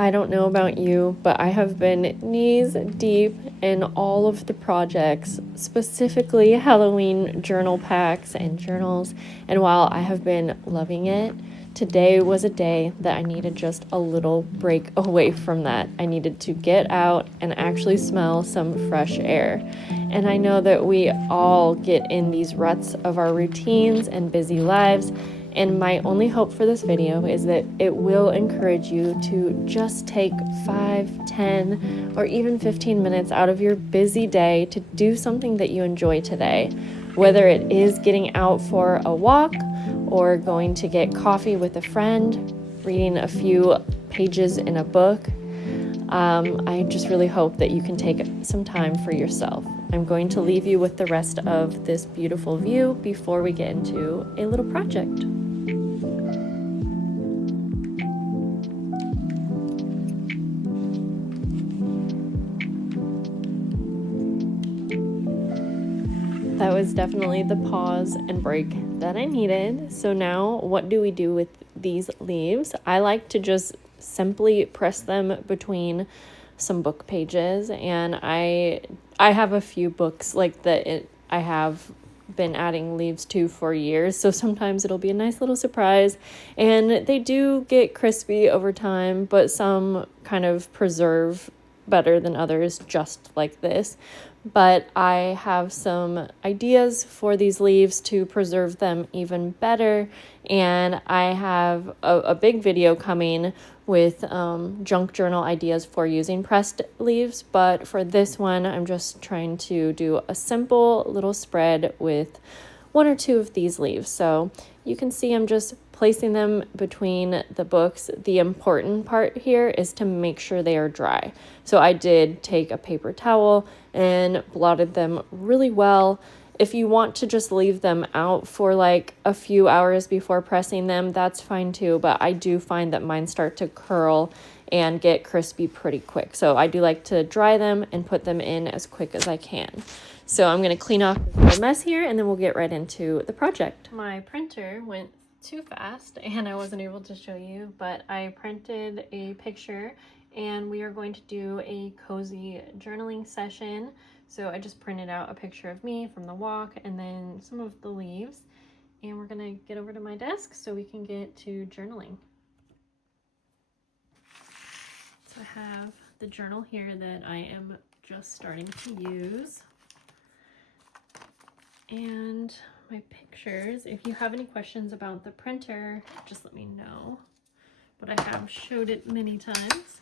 I don't know about you, but I have been knees deep in all of the projects, specifically Halloween journal packs and journals. And while I have been loving it, today was a day that I needed just a little break away from that. I needed to get out and actually smell some fresh air. And I know that we all get in these ruts of our routines and busy lives. And my only hope for this video is that it will encourage you to just take 5, 10, or even 15 minutes out of your busy day to do something that you enjoy today. Whether it is getting out for a walk or going to get coffee with a friend, reading a few pages in a book, I just really hope that you can take some time for yourself. I'm going to leave you with the rest of this beautiful view before we get into a little project. That was definitely the pause and break that I needed. So now what do we do with these leaves? I like to just simply press them between some book pages, and I have a few books like that I have been adding leaves to for years, so sometimes it'll be a nice little surprise, and they do get crispy over time, but some kind of preserve better than others, just like this. But I have some ideas for these leaves to preserve them even better, and I have a big video coming with junk journal ideas for using pressed leaves, but for this one I'm just trying to do a simple little spread with 1 or 2 of these leaves. So you can see I'm just placing them between the books. The important part here is to make sure they are dry. So I did take a paper towel and blotted them really well. If you want to just leave them out for like a few hours before pressing them, that's fine too, but I do find that mine start to curl and get crispy pretty quick. So I do like to dry them and put them in as quick as I can. So I'm going to clean off the mess here and then we'll get right into the project. My printer went too fast and I wasn't able to show you, but I printed a picture and we are going to do a cozy journaling session. So I just printed out a picture of me from the walk and then some of the leaves, and we're gonna get over to my desk so we can get to journaling. So I have the journal here that I am just starting to use. And my pictures, if you have any questions about the printer, just let me know. But I have showed it many times.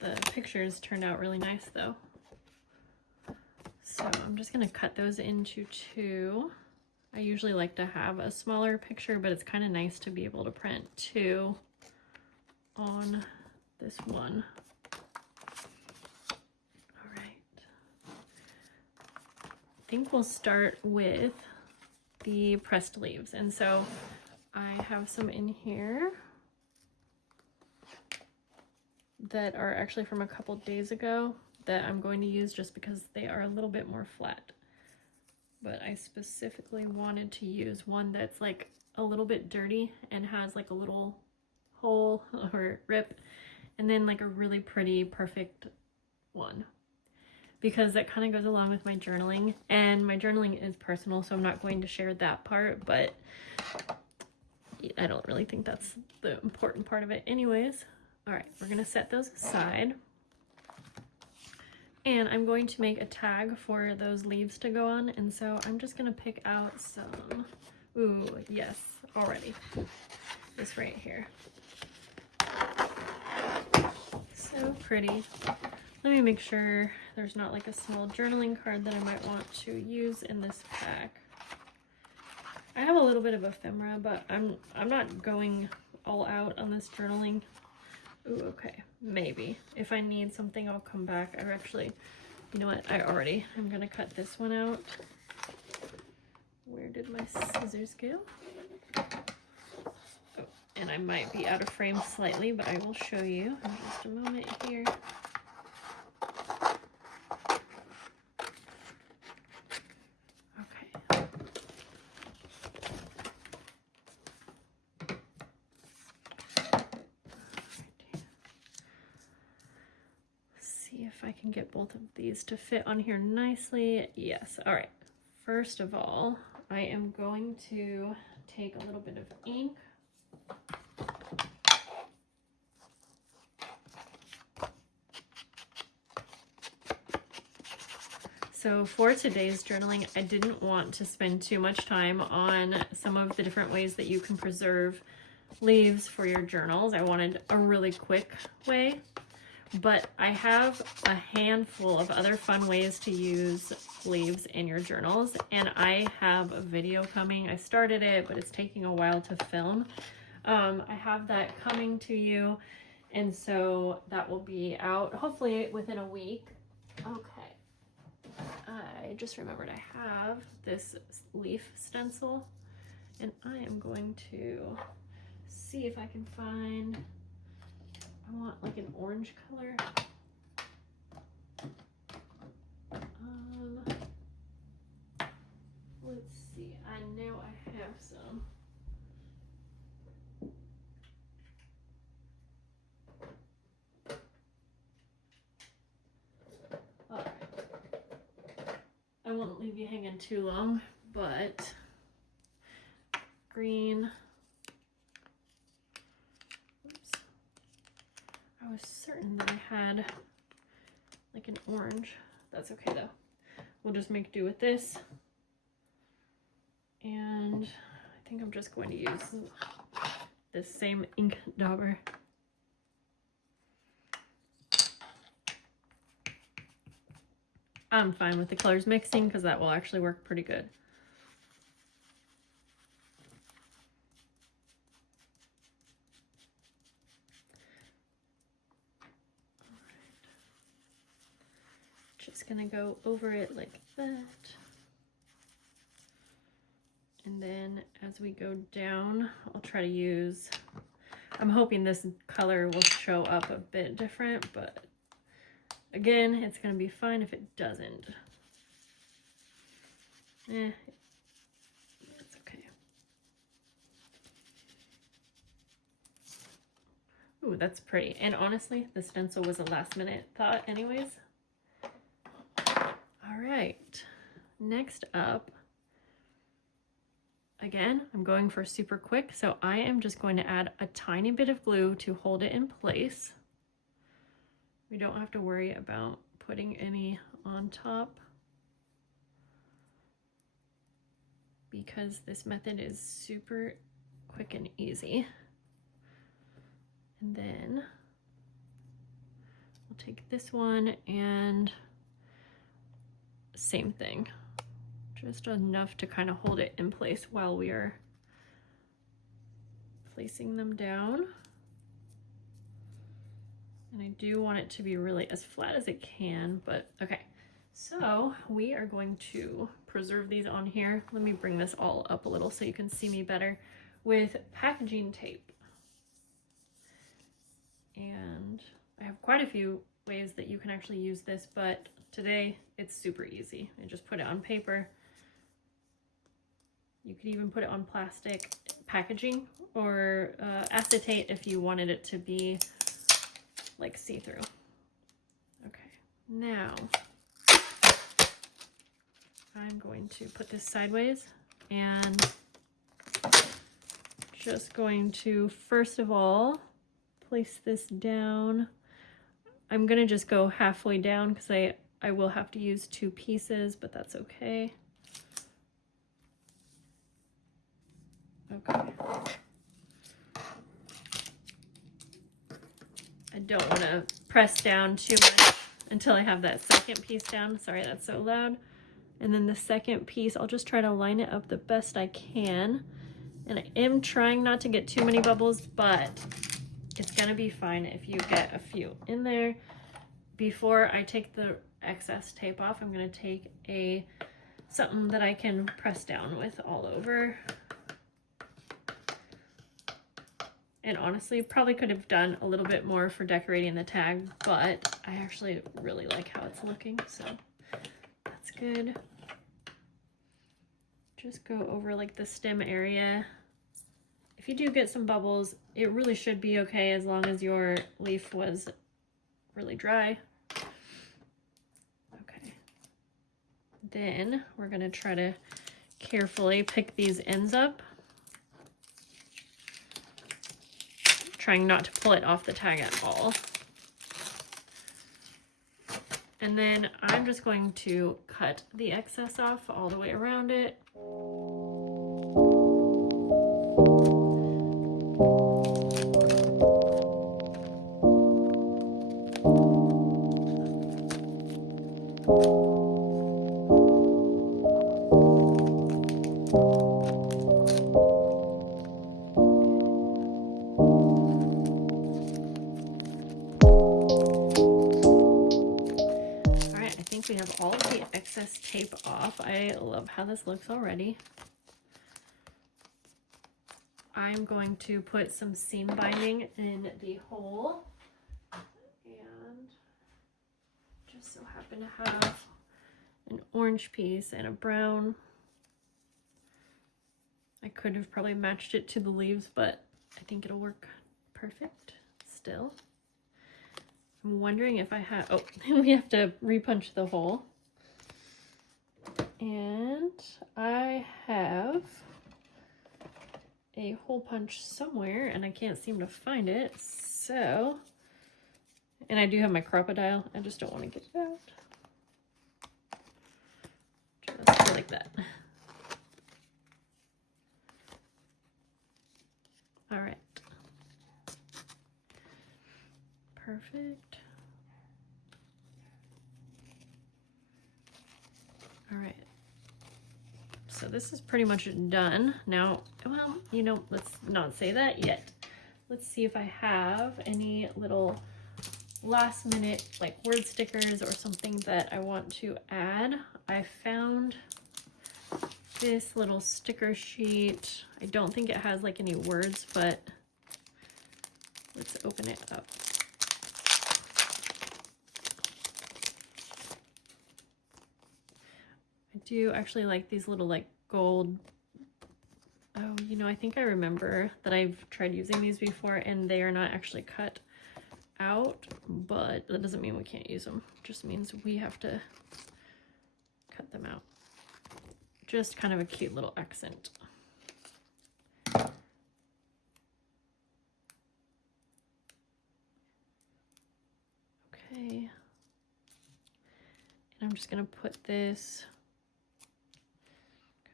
The pictures turned out really nice though. So I'm just gonna cut those into 2. I usually like to have a smaller picture, but it's kind of nice to be able to print 2 on this one. All right. I think we'll start with the pressed leaves. And so I have some in here that are actually from a couple days ago that I'm going to use just because they are a little bit more flat. But I specifically wanted to use one that's like a little bit dirty and has like a little hole or rip, and then like a really pretty perfect one, because that kind of goes along with my journaling, and my journaling is personal, so I'm not going to share that part, but I don't really think that's the important part of it anyways. All right, we're gonna set those aside. And I'm going to make a tag for those leaves to go on. And so I'm just gonna pick out some, ooh, yes, already. This right here. So pretty. Let me make sure there's not like a small journaling card that I might want to use in this pack. I have a little bit of ephemera, but I'm not going all out on this journaling. Ooh, okay, maybe. If I need something, I'll come back. Or actually, you know what? I'm gonna cut this one out. Where did my scissors go? Oh, and I might be out of frame slightly, but I will show you in just a moment here. Okay. if I can get both of these to fit on here nicely. Yes. All right. First of all, I am going to take a little bit of ink. So for today's journaling, I didn't want to spend too much time on some of the different ways that you can preserve leaves for your journals. I wanted a really quick way, but I have a handful of other fun ways to use leaves in your journals, and I have a video coming. I started it, but it's taking a while to film. I have that coming to you, and so that will be out hopefully within a week. Okay. I just remembered I have this leaf stencil, and I am going to see if I can find, I want like an orange color. Let's see, I know I have some. All right. I won't leave you hanging too long, but green. Oops. I was certain that I had like an orange. That's okay though. We'll just make do with this. And I think I'm just going to use this same ink dauber. I'm fine with the colors mixing because that will actually work pretty good. All right. Just gonna go over it like that. And then as we go down, I'll try to use, I'm hoping this color will show up a bit different, but again, it's going to be fine if it doesn't. That's okay. Ooh, that's pretty. And honestly, the stencil was a last minute thought anyways. All right. Next up, again, I'm going for super quick. So I am just going to add a tiny bit of glue to hold it in place. We don't have to worry about putting any on top because this method is super quick and easy. And then we'll take this one and same thing, just enough to kind of hold it in place while we are placing them down. And I do want it to be really as flat as it can, but okay. So we are going to preserve these on here. Let me bring this all up a little so you can see me better with packaging tape. And I have quite a few ways that you can actually use this, but today it's super easy. I just put it on paper. You could even put it on plastic packaging or acetate if you wanted it to be like see-through. Okay, now I'm going to put this sideways and just going to first of all place this down. I'm gonna just go halfway down because I will have to use two pieces, but that's okay. Okay. I don't want to press down too much until I have that second piece down. Sorry, that's so loud. And then the second piece, I'll just try to line it up the best I can. And I am trying not to get too many bubbles, but it's gonna be fine if you get a few in there. Before I take the excess tape off, I'm gonna take something that I can press down with all over. And honestly, probably could have done a little bit more for decorating the tag, but I actually really like how it's looking, so that's good. Just go over like the stem area. If you do get some bubbles, it really should be okay as long as your leaf was really dry. then we're gonna try to carefully pick these ends up, trying not to pull it off the tag at all. And then I'm just going to cut the excess off all the way around it. We have all of the excess tape off. I love how this looks already. I'm going to put some seam binding in the hole, and just so happen to have an orange piece and a brown. I could have probably matched it to the leaves, but I think it'll work perfect still. I'm wondering if I have, oh, we have to repunch the hole. And I have a hole punch somewhere and I can't seem to find it. So, and I do have my crocodile. I just don't want to get it out. Just like that. All right. Perfect. All right. So this is pretty much done. Now, well, you know, let's not say that yet. Let's see if I have any little last minute like word stickers or something that I want to add. I found this little sticker sheet. I don't think it has like any words, but let's open it up. I do actually like these little like gold, oh, you know, I think I remember that I've tried using these before and they are not actually cut out, but that doesn't mean we can't use them. It just means we have to cut them out. Just kind of a cute little accent. Okay. And I'm just gonna put this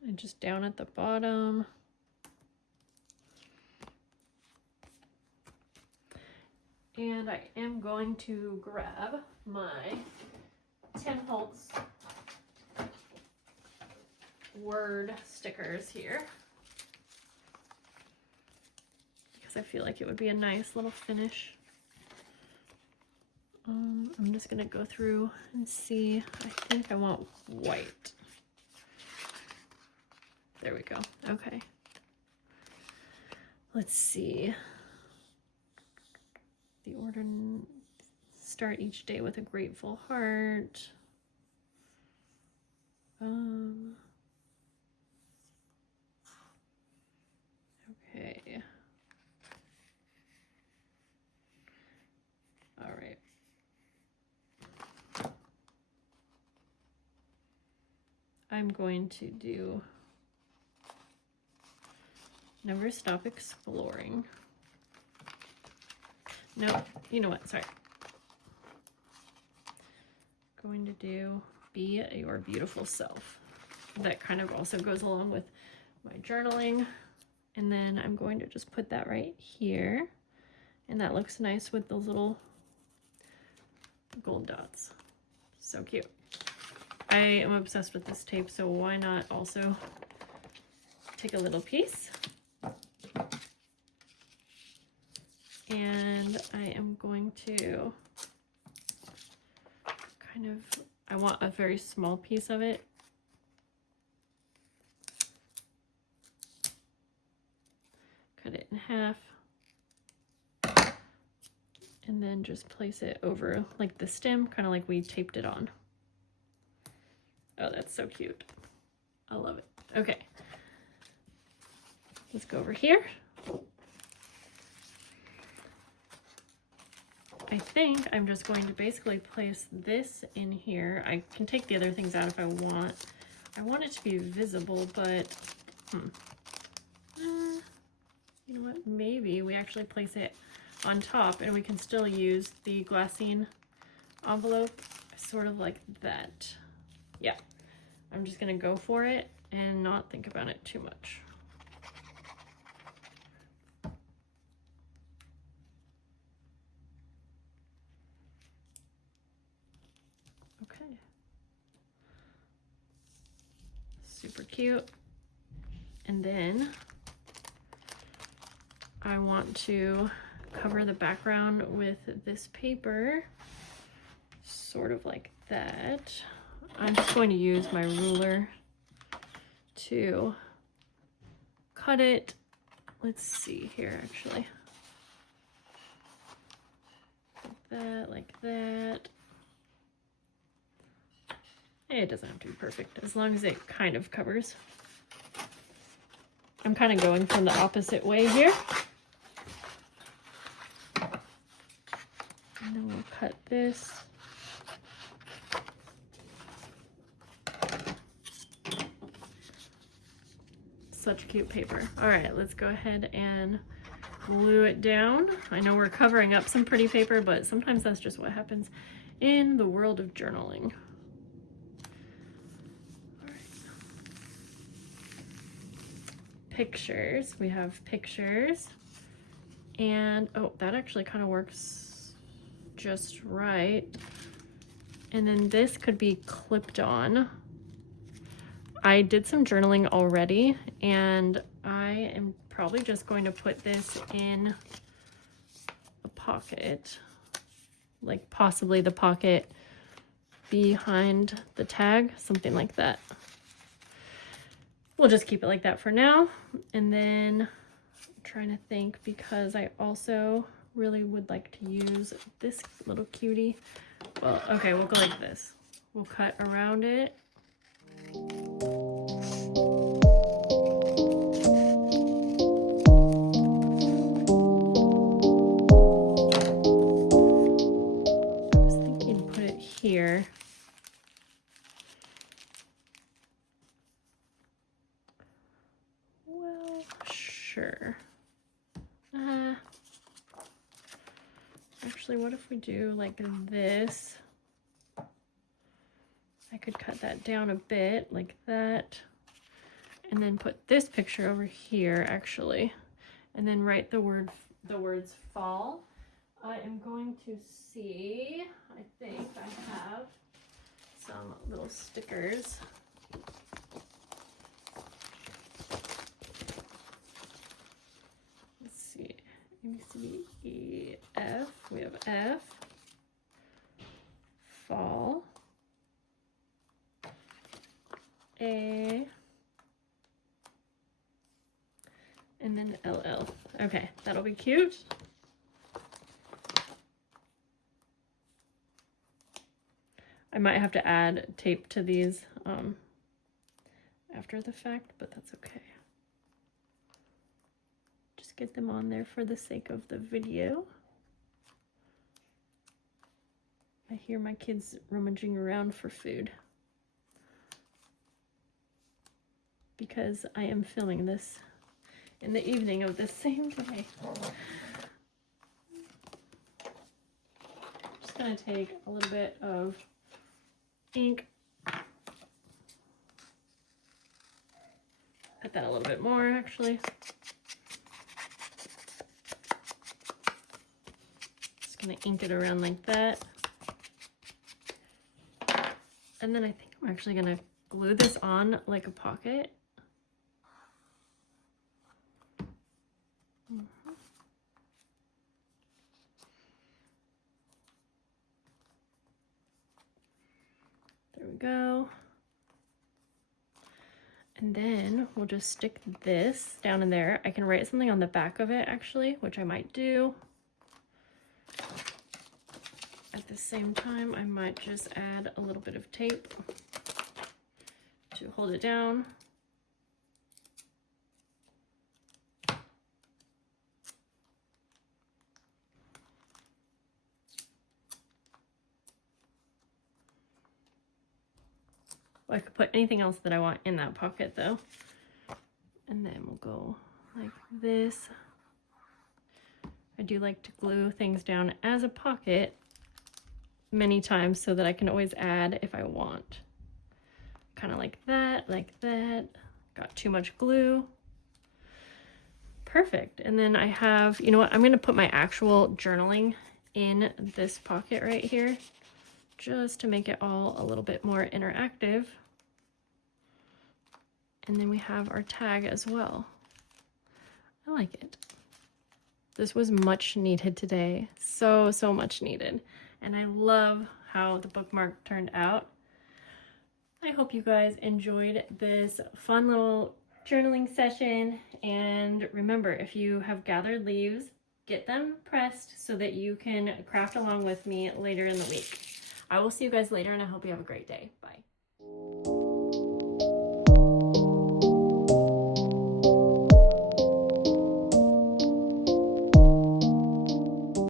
kind of just down at the bottom. And I am going to grab my Tim Holtz word stickers here because I feel like it would be a nice little finish. I'm just gonna go through and see. I think I want white. There we go. Okay. Let's see. The order: start each day with a grateful heart. Okay. All right. I'm going to do never stop exploring. No, you know what? Sorry. Going to do be your beautiful self. That kind of also goes along with my journaling. And then I'm going to just put that right here. And that looks nice with those little gold dots. So cute. I am obsessed with this tape, so why not also take a little piece. And I am going to kind of, I want a very small piece of it. Cut it in half. And then just place it over like the stem, kind of like we taped it on. Oh, that's so cute. I love it. Okay. Let's go over here. I think I'm just going to basically place this in here. I can take the other things out if I want. I want it to be visible, but you know what? Maybe we actually place it on top and we can still use the glassine envelope sort of like that. Yeah, I'm just gonna go for it and not think about it too much. Okay. Super cute. And then I want to cover the background with this paper, sort of like that. I'm just going to use my ruler to cut it. Let's see here, actually. Like that, like that. It doesn't have to be perfect, as long as it kind of covers. I'm kind of going from the opposite way here. And then we'll cut this. Such cute paper. All right, let's go ahead and glue it down. I know we're covering up some pretty paper, but sometimes that's just what happens in the world of journaling. All right. Pictures. We have pictures. And oh, that actually kind of works just right. And then this could be clipped on. I did some journaling already, and I am probably just going to put this in a pocket, like possibly the pocket behind the tag, something like that. We'll just keep it like that for now. And then I'm trying to think, because I also really would like to use this little cutie. Well, okay, we'll go like this. We'll cut around it. Here. Well, sure. Actually, what if we do like this? I could cut that down a bit like that, and then put this picture over here actually, and then write the words fall. I am going to see, I think I have some little stickers. Let's see, A, B, C, D, E, F. We have F, fall, A, and then LL. Okay, that'll be cute. I might have to add tape to these after the fact, but that's okay. Just get them on there for the sake of the video. I hear my kids rummaging around for food because I am filming this in the evening of the same day. Just gonna take a little bit of ink, put that a little bit more actually. Just gonna ink it around like that. And then I think I'm actually gonna glue this on like a pocket. There we go. And then we'll just stick this down in there. I can write something on the back of it actually, which I might do. At the same time, I might just add a little bit of tape to hold it down. Well, I could put anything else that I want in that pocket though. And then we'll go like this. I do like to glue things down as a pocket many times so that I can always add if I want. Kind of like that, like that. Got too much glue. Perfect. And then I have, you know what, I'm going to put my actual journaling in this pocket right here just to make it all a little bit more interactive. And then we have our tag as well. I like it. This was much needed today. So much needed. And I love how the bookmark turned out. I hope you guys enjoyed this fun little journaling session. And remember, if you have gathered leaves, get them pressed so that you can craft along with me later in the week. I will see you guys later, and I hope you have a great day. Bye.